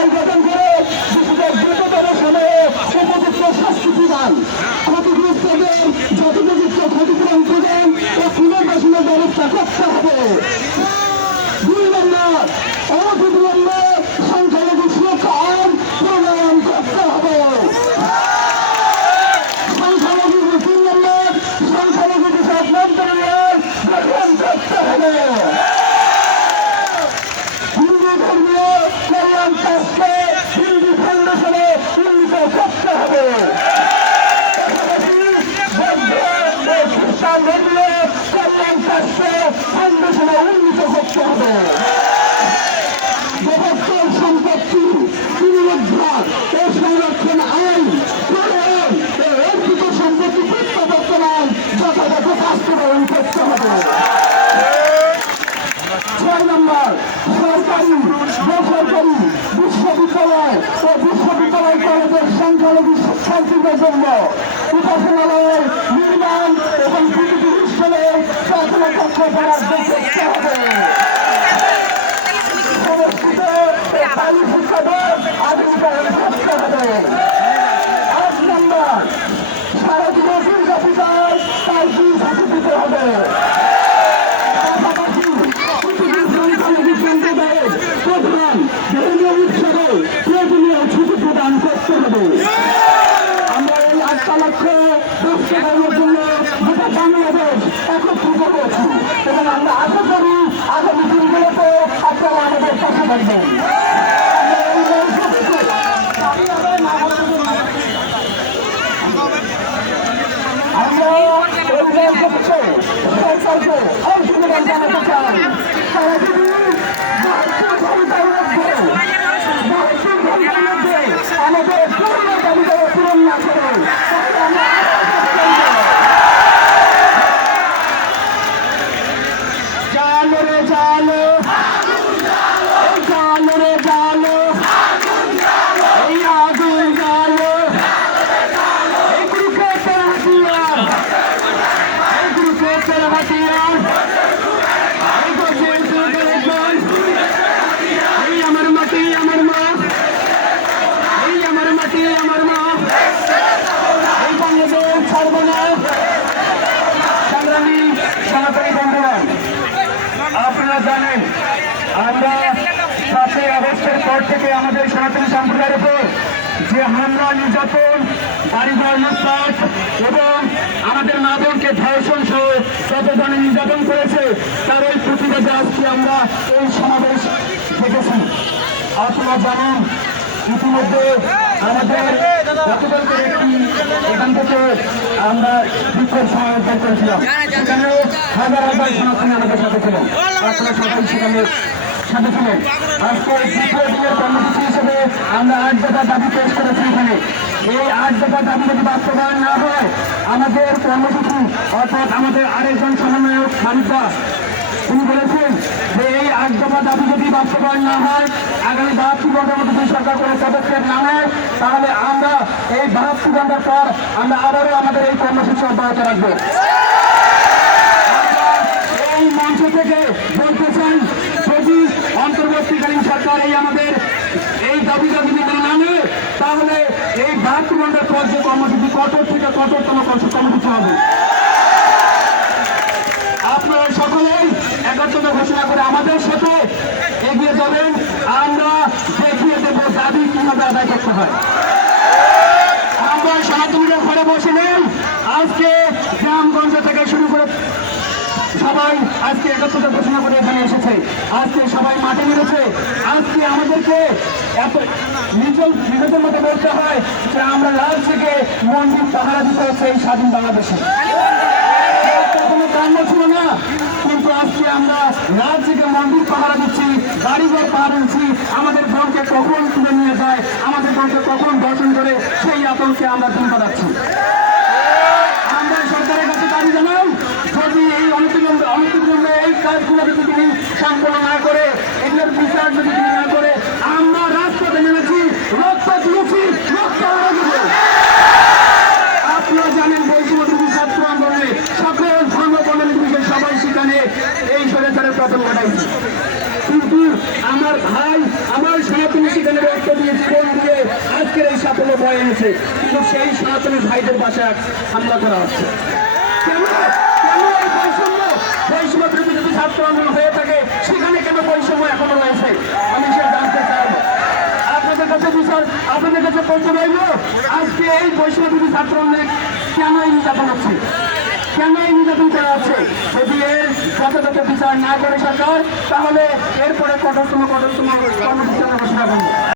দল গঠন জগত্তর সম্পত্তি পুনরুদ্ধার ও সংরক্ষণ আইন প্রণয়ন ও অর্পিত সম্পত্তি প্রত্যাবর্তন আইন যথাযথ বাস্তবায়ন করতে হবে ছয় নম্বর সরকারি বেসরকারি বিশ্ববিদ্যালয় ও বিশ্ববিদ্যালয় কলেজের সংখ্যালঘু শিক্ষার্থীদের জন্য উপাসনালয় নির্মাণ এবং প্রতিটি বিশ্ববিদ্যালয়ে প্রার্থনা কক্ষ করার প্রদান করতে হবে। আমরা এই আটটা লক্ষ্য বাস্তবায়নের জন্য গোটা বাংলাদেশ একত্রিত হয়েছি এবং আমরা আশা করি আগামী দিনগুলোতে আপনারা আমাদের পাশে থাকবেন আমরা এই মৌসুমকে আমরা এই মৌসুমকে সরকারকে অংশগ্রহণ জানাতে চাই সারা পৃথিবীর ভারতীয় ক্ষমতার মধ্যে ভারতীয় ক্ষমতার মধ্যে আমাদের পূর্ণ দাবিদার পূরণ না করে তাহলে আমরা জানো রে জানো এই জানো রে জানো এই আগুন জানো এই ক্রিকেটের হাতিয়ার এই ক্রিকেটের হাতিয়ার এই গজের যুগের জয় এই আমার মাটি আমার মা এই আমার মাটি আমার মা এই বাংলাদেশ ছাড়ব না সংগ্রামী সনাতনী বন্ধুগণ আপনারা জানেন আমরা সাতই আগস্টের পর থেকে আমাদের সনাতনী সম্প্রদায়ের উপর যে হামলা নির্যাতন বাড়িঘর লুটপাট এবং আমাদের মা ধর্ষণ সহ যত নির্যাতন করেছে তার ওই প্রতিবাদে আজকে আমরা এই সমাবেশ দেখেছি। আপনারা জানেন, ইতিমধ্যে আমাদের গতকালকে এখান থেকে আমরা বিক্ষোভ সমাবেশ করেছিলাম। সেখানে হাজার হাজার আমাদের সাথে আপনারা সবাই সেখানে সাথে ছিলেন। আজকে দিনের কর্মসূচি হিসেবে আমরা আট দফা দাবি পেশ করেছি এখানে। এই আট দফা দাবি যদি বাস্তবায়ন না হয়, আমাদের কর্মসূচি অর্থাৎ আমাদের আরেকজন সমন্বয়ক মানিক তিনি বলেছেন যে এই আট দফা দাবি যদি বাস্তবায়ন না হয়, আগামী বাহাত্তর ঘণ্টার মধ্যে যদি সরকার কোনো পদক্ষেপ না নেয়, তাহলে আমরা এই বাহাত্তর ঘণ্টার পর আমরা আবারও আমাদের এই কর্মসূচি অব্যাহত রাখব। এই মঞ্চ থেকে বলতে চাই, যদি অন্তর্বর্তীকালীন সরকার এই আমাদের এই দাবি দাবি যদি না বাহাত্তর ঘণ্টার পর যে কর্মসূচি কঠোর থেকে কঠোরতম কর্মসূচি হবে? আপনারা সকলেই একত্রতা ঘোষণা করে আমাদের সাথে এগিয়ে যাবেন। আমরা দেখিয়ে দেব দাবি কীভাবে আদায় করতে হয়। আমরা সনাতনীরা ঘরে বসে নেই। আজকে গ্রামগঞ্জ থেকে শুরু করে সবাই আজকে একত্রতা ঘোষণা করে এখানে এসেছে। আজকে সবাই মাঠে নেমেছে। আজকে আমাদেরকে এত নিজের নিজেদের মধ্যে বলতে হয় যে আমরা লাল থেকে মন্দির পাহারা দিতে হচ্ছে এই স্বাধীন বাংলাদেশে। কোনো কান্ড ছিল না, কিন্তু আজকে আমরা রাত থেকে মন্দির পাহারা দিচ্ছি, বাড়িঘর পাহারা দিচ্ছি। আমাদের বোনকে কখন তুলে নিয়ে যায়, আমাদের বোনকে কখন দর্শন করে সেই আতঙ্কে আমরা দিন কাটাচ্ছি আমরা সরকারের কাছে দাবি জানাই যদি এই এই আমরা রাজপথে নেমেছি রক্ত জানেন বৈষম্য ছাত্র আন্দোলনে সকল নির্বিশেষে সবাই সেখানে এই স্বৈরাচারের পতন ঘটাইছে। কিন্তু আমার ভাই, আমার সনাতনী সেখানে রক্ত বয়ে এনেছে। কিন্তু সেই সনাতনী ভাইদের বাসায় হামলা হচ্ছে কেন কেন এই বৈষম্য বৈষম্য আন্দোলন হয়ে থাকে, সেখানে কেন বৈষম্য এখনও রয়েছে? আমি সে জানতে চাইব। আপনাদের কাছে বিচার আপনাদের কাছে প্রশ্ন রইল? আজকে এই বিরোধী ছাত্র কেন এই নির্যাতন হচ্ছে? কেন এই নির্যাতন করা হচ্ছে? যদি এর যথাযথ বিচার না করে সরকার, তাহলে এরপরে কঠোরতম কঠোরতম কর্মসূচি ঘোষণা করব।